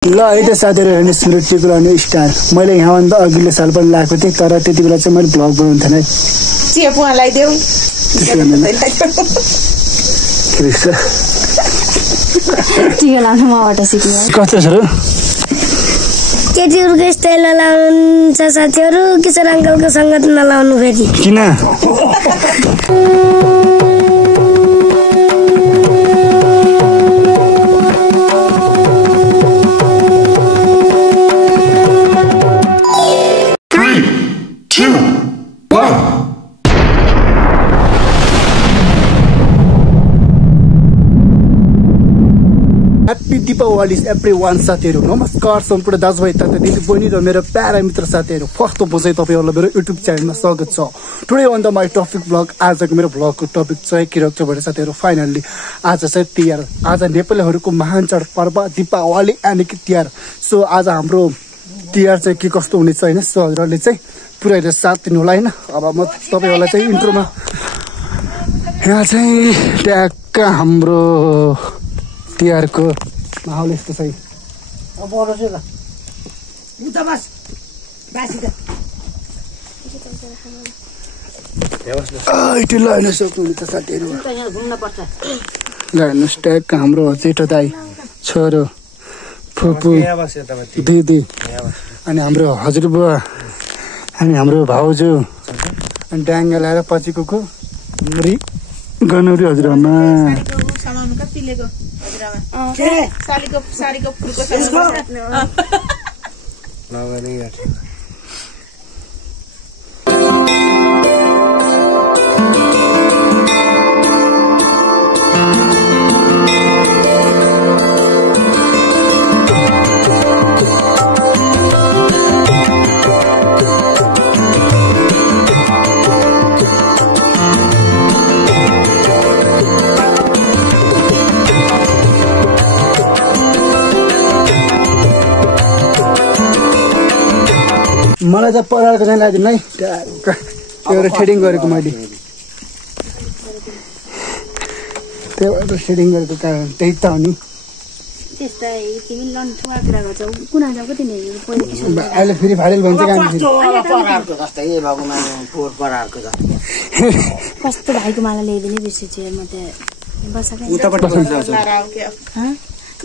ल है त साथीहरु हेर्नु स्मृति टिकुलाउने स्टार मैले यहाँभन्दा अघिल्लो साल पनि लगाएको थिएँ तर त्यति बेला चाहिँ मैले भ्लग बनाउनु थिएन है चिया पुवा लगाइदेऊ टिका लाउनु मबाट सिक्नु कस्तो छ र केटीहरुको स्टाइल नलाउनुहुन्छ साथीहरु किशोर अंकलको संगत नलाउनु फेरि किन Happy Deepawali everyone साथीहरु नमस्कार सम्पूर्ण दाजुभाइ तथा दिदीबहिनी र मेरो प्यारा मित्र साथीहरु फर्स्ट बजे तपाईहरुलाई मेरो युट्युब च्यानलमा स्वागत छ today on the my topic blog आजको मेरो ब्लगको टपिक चाहिँ के रहेछ भने साथीहरु फाइनली आज चाहिँ तिहार आज नेपालीहरुको महान चाड पर्व दीपावली यानी कि तिहार सो आज हाम्रो तिहार चाहिँ के कस्तो हुनेछ हैन सो हजुरले चाहिँ पुरै साथ दिनु होला हैन अब म तपाईहरुलाई चाहिँ इन्ट्रोमा यहाँ चाहिँ ट्याक्क हाम्रो तिहारको माहौल यस्तो छ अब बढ्छ ल उता बस बासी त आइ टिला हैन सक्नुहुन्छ साथीहरु यहाँ घुम्न पर्छ ल हेर्नुस् ट्याक्क हाम्रो जेठो दाइ छोरो फुपू दिदी अनि हाम्रो हजुरबुवा अनि हाम्रो भाउजू अनि ड्याङ्गा लगाएर पछिको मुरी गनौरी हजुरआमा सामान कति लिएको हजुरआमा के सालीको फुलको सामान लगाउने यार मलाई त परालको चाहिँ ल्याइदिनु है त्यो थ्रेडिङ गरेको मैले त्यो थ्रेडिङ गरेको कारण त्यही त हो नि त्यस्तै तिमी लन्ठुवा कुरा गर्छौ कुन जाऊ कति नै अहिले फेरि भाइरल भन्छ काम परारको जस्तै भगवान पोर परारको जस्तै कस्तो भाइको माला ल्याइदिने बिर्सेछु म त बसकै उताबाट बस्नु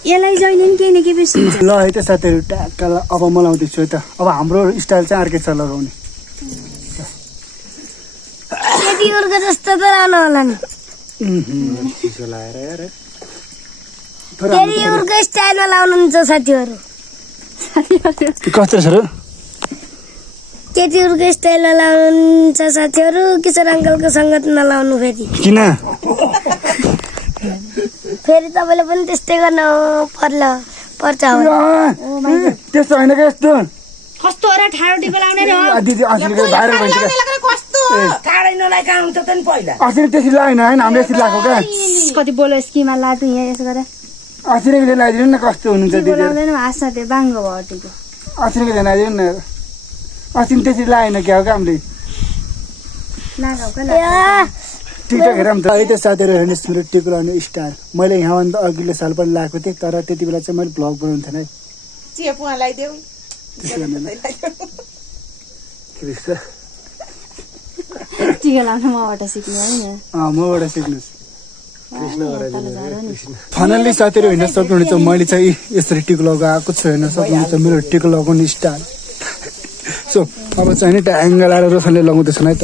यसलाई जहिले नि केही न केही बिर्सिन्छ ल है त साथीहरु ट्याक्क अब म लाउँदैछु है त अब हाम्रो स्टाइल चाहिँ अर्कै छ लगाउने केटीहरुको जस्तो त रहनु होला नि चिसो लाएर यार केटीहरुको स्टाइलमा लाउनुहुन्छ साथीहरु कस्तो छ र केटीहरुको स्टाइलमा लाउनुहुन्छ साथीहरु किशोर अंकलको संगत नलाउनु फेरि किन फेरि तपाईले पनि त्यस्तै गर्न पर्छ होला त्यस्तो हैन के यस्तो कस्तो र ठाडो टिको लाउने र दिदी असली भाइरल भन्छ के कस्तो काडै नलाई काम हुन्छ त नि पहिला असली त्यसरी लाएन हैन हामीले यसरी लाएको क्या कति बोलो स्किममा लाग्यो यहाँ यसो गरे असलीले लगाइदिनु न कस्तो हुनुहुन्छ दिदी बोलाउँदैन हाँस्छ त्यो बाङ्गो भटिको असलीले लगाइदिनु न असली त्यसरी लाएन क्या हो क्या हामीले लगाउ के टिकटक हेरौँ त है त साथीहरु हेर्नु स्मृति टिकुलाउने स्टार मैले यहाँभन्दा अघिल्लो साल पनि लगाएको थिएँ तर त्यति बेला चाहिँ मैले भ्लग बनाउनु थिएन है चिया पुवा लगाइदेऊ टिका लाउनु मबाट सिक्नु हैन मबाट सिक्नुहोस् फाइनल्ली साथीहरु हेर्न सक्नुहुनेछ मैले चाहिँ यसरी टिको लगाएको छु हेर्न सक्नुहुनेछ मेरो टिको लगाउने स्टाइल सो अब चाहिँ नि ट्याङ्गा लाएर रोशनले लगाउँदैछन् है त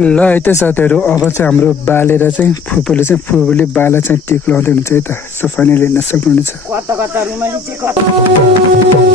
ल है त साथीहरू अब चाहिँ हाम्रो बालेर चाहिँ फुपूले बाला चाहिँ टिक लाउँदै हुन्छ है त सो फाइनली हेर्न सक्नुहुनेछ कता कता रुमाली चाहिँ कता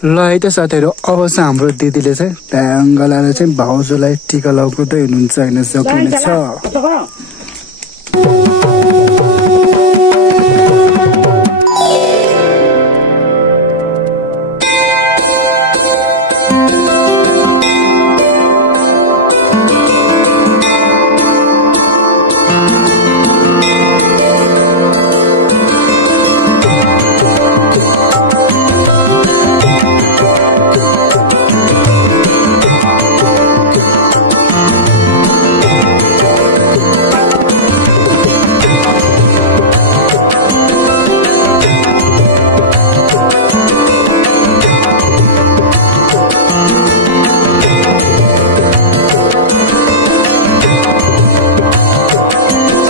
ल है त साथीहरू अब चाहिँ हाम्रो दिदीले चाहिँ ट्याङ्ग लाएर चाहिँ भाउजूलाई टिका लगाउँदै हुनुहुन्छ हेर्न सक्नुहुनेछ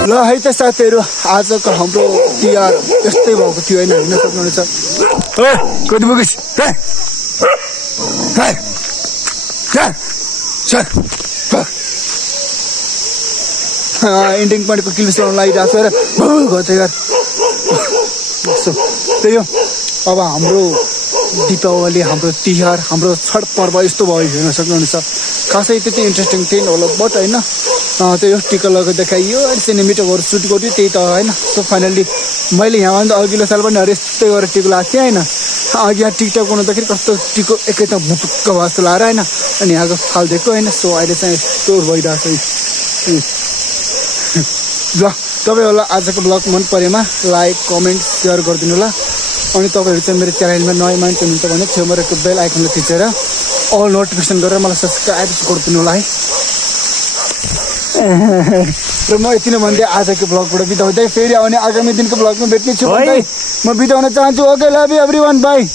ल है त साथीहरू आजको हाम्रो तिहार यस्तै भएको थियो होइन हेर्न सक्नुहुनेछ कति पुगेछ इन्डिङ पोइन्टको क्लिप्स लाउन लागिरहेको छ र यार त्यही हो अब हाम्रो दीपावली हाम्रो तिहार हाम्रो छठ पर्व यस्तो भयो हेर्न सक्नुहुनेछ खासै त्यति इन्ट्रेस्टिङ थिएन होला बट होइन त्यही हो टिका लगाएर देखाइयो सिनेमेटिकहरू सुट गऱ्यो त्यही त होइन सो फाइनल्ली मैले यहाँभन्दा अघिल्लो साल पनि यस्तै गरेर टिको लगाएको थिएँ होइन अघि यहाँ टिकटक बनाउँदाखेरि कस्तो टिको एकैताल भुटुक्क जस्तो लगाएर होइन अनि यहाँको फालिदिएको होइन सो अहिले चाहिँ यस्तो भइरहेको छ ल तपाईँहरूलाई आजको ब्लग मन परेमा लाइक कमेन्ट सेयर गरिदिनु होला अनि तपाईँहरू चाहिँ मेरो च्यानलमा नयाँ मान्छे हुनुहुन्छ भने छेउमा रहेको बेल आइकनलाई थिचेर अल नोटिफिकेसन गरेर मलाई सब्सक्राइब गरिदिनु होला है र म यति नै भन्दै आजको ब्लगबाट बिताउँदै फेरि आउने आगामी दिनको ब्लगमा भेट्नेछु भन्दै म बिताउन चाहन्छु okay love you everyone by